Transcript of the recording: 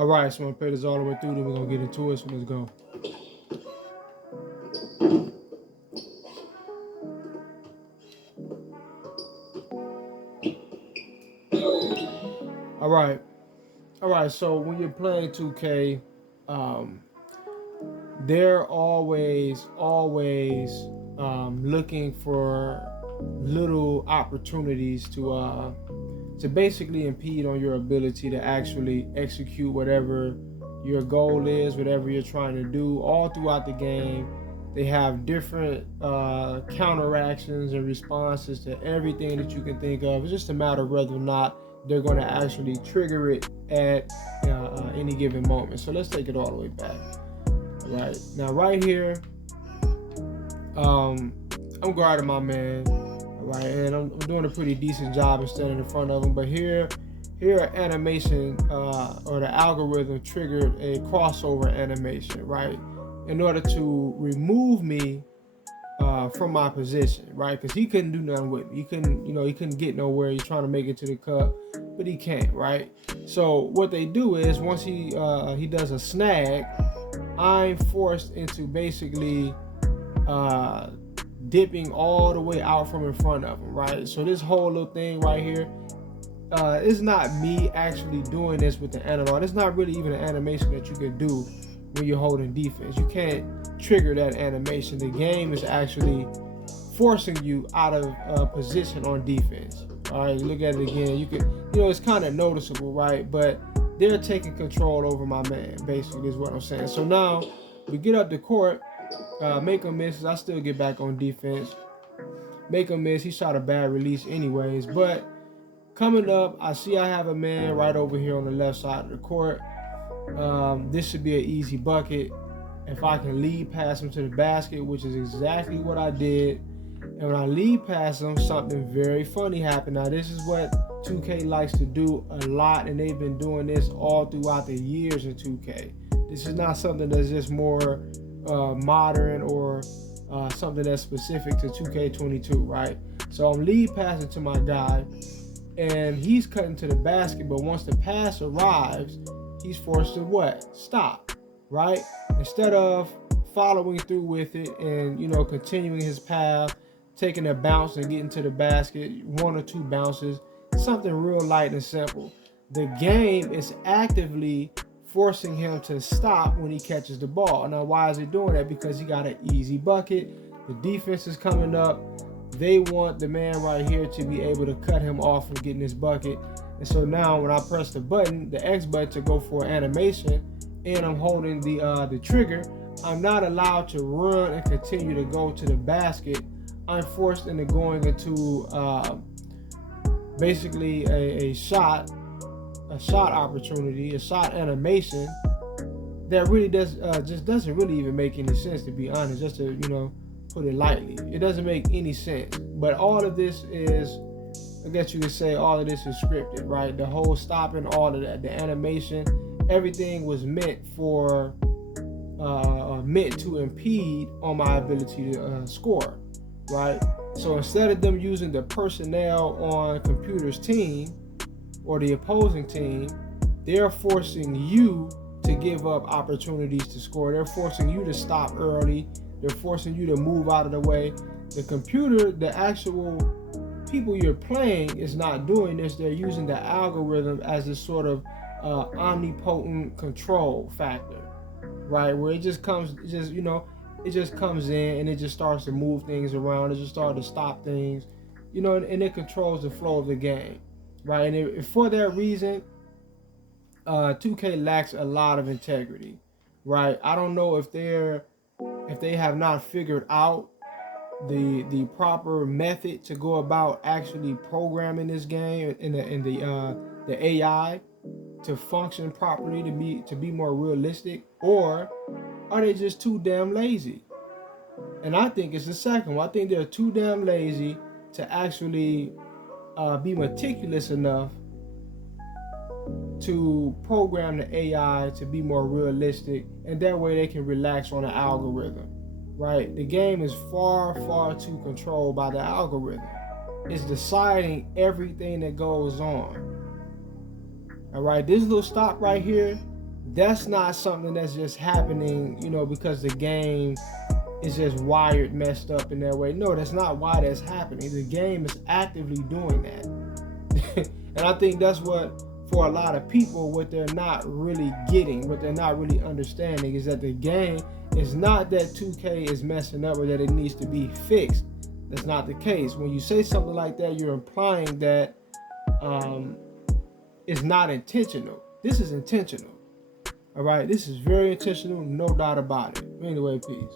All right, so I'm gonna play this all the way through, then we're gonna get into it. So let's go. All right, all right. So when you're playing 2K, um, they're always looking for little opportunities to basically impede on your ability to actually execute whatever your goal is, whatever you're trying to do. All throughout the game, they have different counteractions and responses to everything that you can think of. It's just a matter of whether or not they're going to actually trigger it at any given moment. So let's take it all the way back. All right, now right here, I'm guarding my man. Right, and I'm doing a pretty decent job of standing in front of him. But here animation or the algorithm triggered a crossover animation, right, in order to remove me from my position, right, because he couldn't do nothing with me. He couldn't get nowhere. He's trying to make it to the cup, but he can't, right? So what they do is once he does a snag, I'm forced into basically dipping all the way out from in front of him, right? So this whole little thing right here, it's not me actually doing this with the analog. It's not really even an animation that you can do when you're holding defense. You can't trigger that animation. The game is actually forcing you out of position on defense. All right, look at it again. You can, it's kind of noticeable, right? But they're taking control over my man, basically, is what I'm saying. So now we get up the court. Make him miss. I still get back on defense. Make him miss. He shot a bad release anyways. But coming up, I see I have a man right over here on the left side of the court. This should be an easy bucket. If I can lead pass him to the basket, which is exactly what I did. And when I lead pass him, something very funny happened. Now, this is what 2K likes to do a lot, and they've been doing this all throughout the years in 2K. This is not something that's just more modern or something that's specific to 2K22, right? So I'm lead passing to my guy, and he's cutting to the basket, but once the pass arrives, he's forced to what? Stop, right? Instead of following through with it and, continuing his path, taking a bounce and getting to the basket, one or two bounces, something real light and simple. The game is actively forcing him to stop when he catches the ball. Now, why is it doing that? Because he got an easy bucket. The defense is coming up. They want the man right here to be able to cut him off from getting his bucket. And so now when I press the button, the X button to go for animation, and I'm holding the trigger, I'm not allowed to run and continue to go to the basket. I'm forced into going into basically a shot opportunity, a shot animation that really just doesn't really even make any sense, to be honest, just to put it lightly. It doesn't make any sense. But all of this is, I guess you could say, all of this is scripted, right? The whole stopping, all of that, the animation, everything was meant to impede on my ability to score, right? So instead of them using the personnel on computer's team or the opposing team, they're forcing you to give up opportunities to score. They're forcing you to stop early. They're forcing you to move out of the way. The computer, the actual people you're playing, is not doing this. They're using the algorithm as a sort of omnipotent control factor, right? Where it just comes in and it just starts to move things around. It just starts to stop things, and it controls the flow of the game, right? And for that reason, 2K lacks a lot of integrity, right? I don't know if they have not figured out the proper method to go about actually programming this game in the AI to function properly, to be more realistic, or are they just too damn lazy? And I think it's the second one. I think they're too damn lazy to actually be meticulous enough to program the AI to be more realistic, and that way they can relax on the algorithm, right? The game is far, far too controlled by the algorithm. It's deciding everything that goes on. All right, this little stop right here, that's not something that's just happening, because the game is just wired messed up in that way. No, that's not why that's happening. The game is actively doing that. And I think that's what, for a lot of people, what they're not really getting, what they're not really understanding, is that the game is not that 2K is messing up or that it needs to be fixed. That's not the case. When you say something like that, you're implying that it's not intentional. This is intentional. All right, this is very intentional, no doubt about it. Anyway, peace.